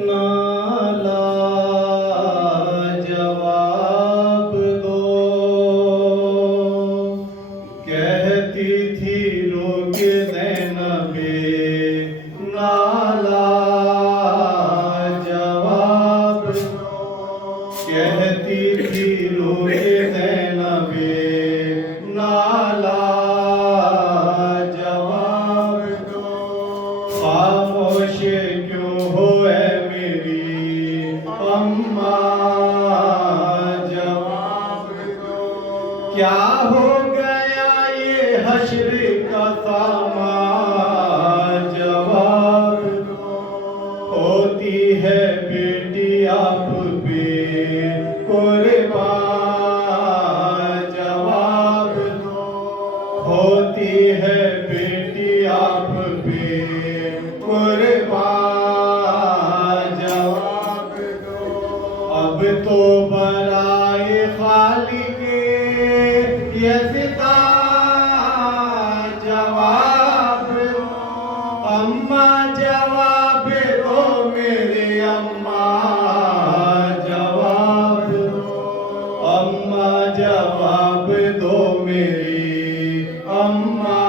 नाला जवाब दो, कहती थी रोक ज़ैनबे। नाला जवाब दो, कहती थी रोक ज़ैनबे। नाला जवाब दो, खामोश क्यों हो मेरी अम्मा। जवाब दो, क्या हो गया ये हश्र का सामान। जवाब दो, होती है बेटी आप पे कुर्बान। जवाब दो, होती है बेटी आप पे कुर्बान। जवाब दो, अब तो बराए खालिक यज़दा। जवाब दो, अम्मा जवाब दो मेरी अम्मा। जवाब दो, अम्मा जवाब दो मेरी अम्मा।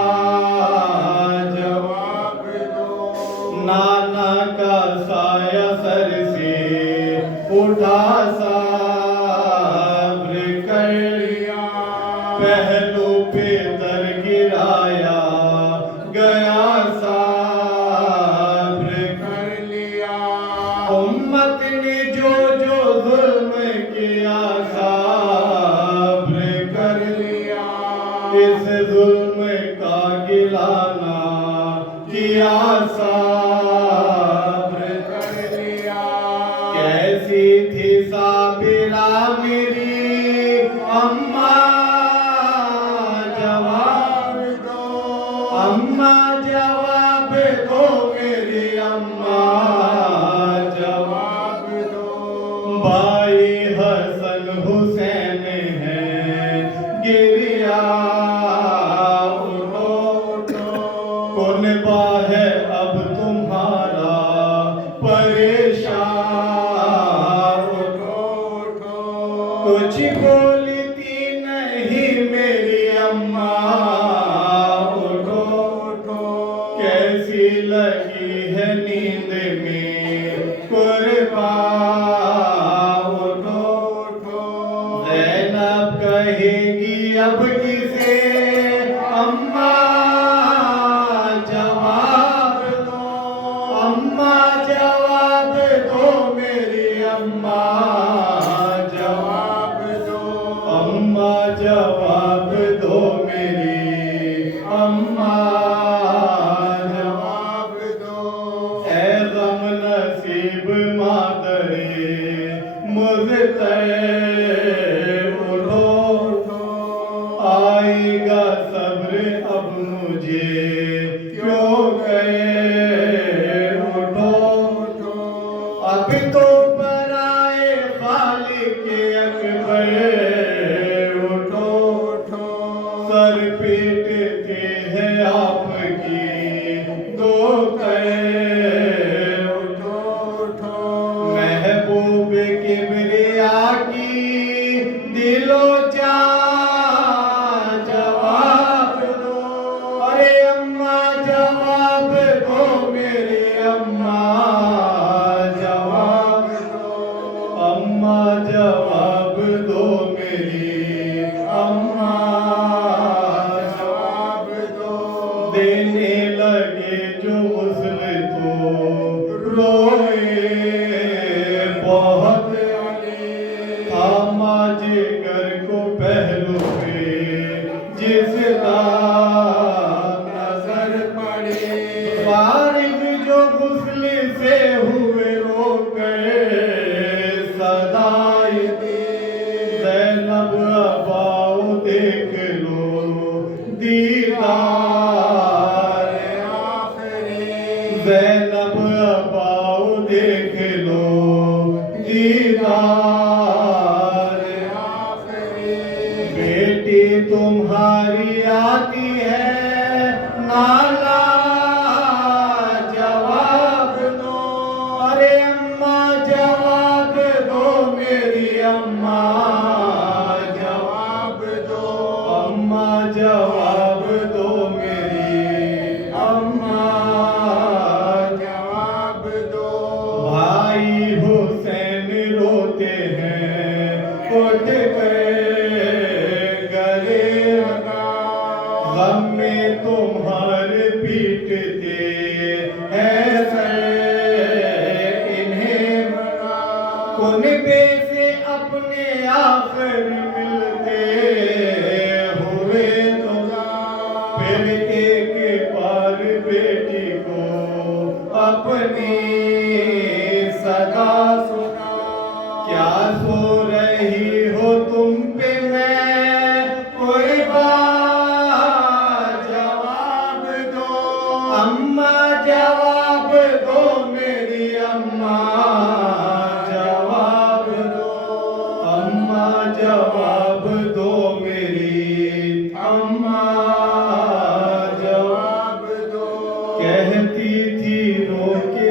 जवाब दो, नाना का साया सर से उठा साब्र कर लिया। पहलू पे दर गिराया गया साब्र कर लिया। उम्मत ने जो जो जुल्म किया साब्र कर लिया। इस जुल्म का गिलाना किया साब्र कर लिया। कैसी थी साबिरा मेरी अम्मा। जवाब दो, अम्मा जवाब दो मेरी अम्मा। जवाब दो, भाई हसन हुसैन है गिरिया। उठो उठो, कुनबा है अब तुम्हारा परेशान। उठो उठो, कुछ बोलती नहीं मेरी अम्मा। उठो उठो, कैसी लगी है नींद में कुर्बान। उठो उठो, ज़ैनब कहेगी अब किसे अम्मा। जवाब दो, अम्मा जवाब दो मेरी अम्मा। जवाब दो, अम्मा जवाब दो मेरी अम्मा। जवाब दो, ऐ गम नसीब मादरे मुज़्तैब। उठो उठो, आएगा सब्र अब मुझे क्यों गए। उठो उठो, अब तो बराए खालिक अकबर। उठो उठो, सर पीटते हैं आपकी दो पैर। उठो उठो, महबूब किबरिया की दिलो जान। जवाब दो, अरे अम्मा जवाब दो मेरी अम्मा। जवाब दो, अम्मा जवाब दो मेरी अम्मा। जवाब दो, देने लगे जो गुस्ल तो रोए बहुत अली। थामा जिगर को पहलू पे जिसका नजर पड़े। फारिग जो गुस्ल से हुए रो गए सदाई दी। ज़ैनब अबाओ देख लो दीदार आखिरी। ज़ैनब अबाओ देख लो दीदार आखिरी। बेटी तुम्हारी आती जवाब दो मेरी अम्मा, जवाब दो। भाई हुसैन रोते हैं उठ कर गले लगा, गम में तुम्हारे पीटते हैं सर इन्हें मना। कुनबे से अपने आखिर मिलते हुए तो फिर एक बार बेटी को अपनी सदा सुना। क्या सो रही हो तुम पे मैं कोई बात जवाब दो अम्मा, जवाब दो मेरी अम्मा, जवाब दो अम्मा, जवाब दो मेरी अम्मा, जवाब दो। कहती थी रो के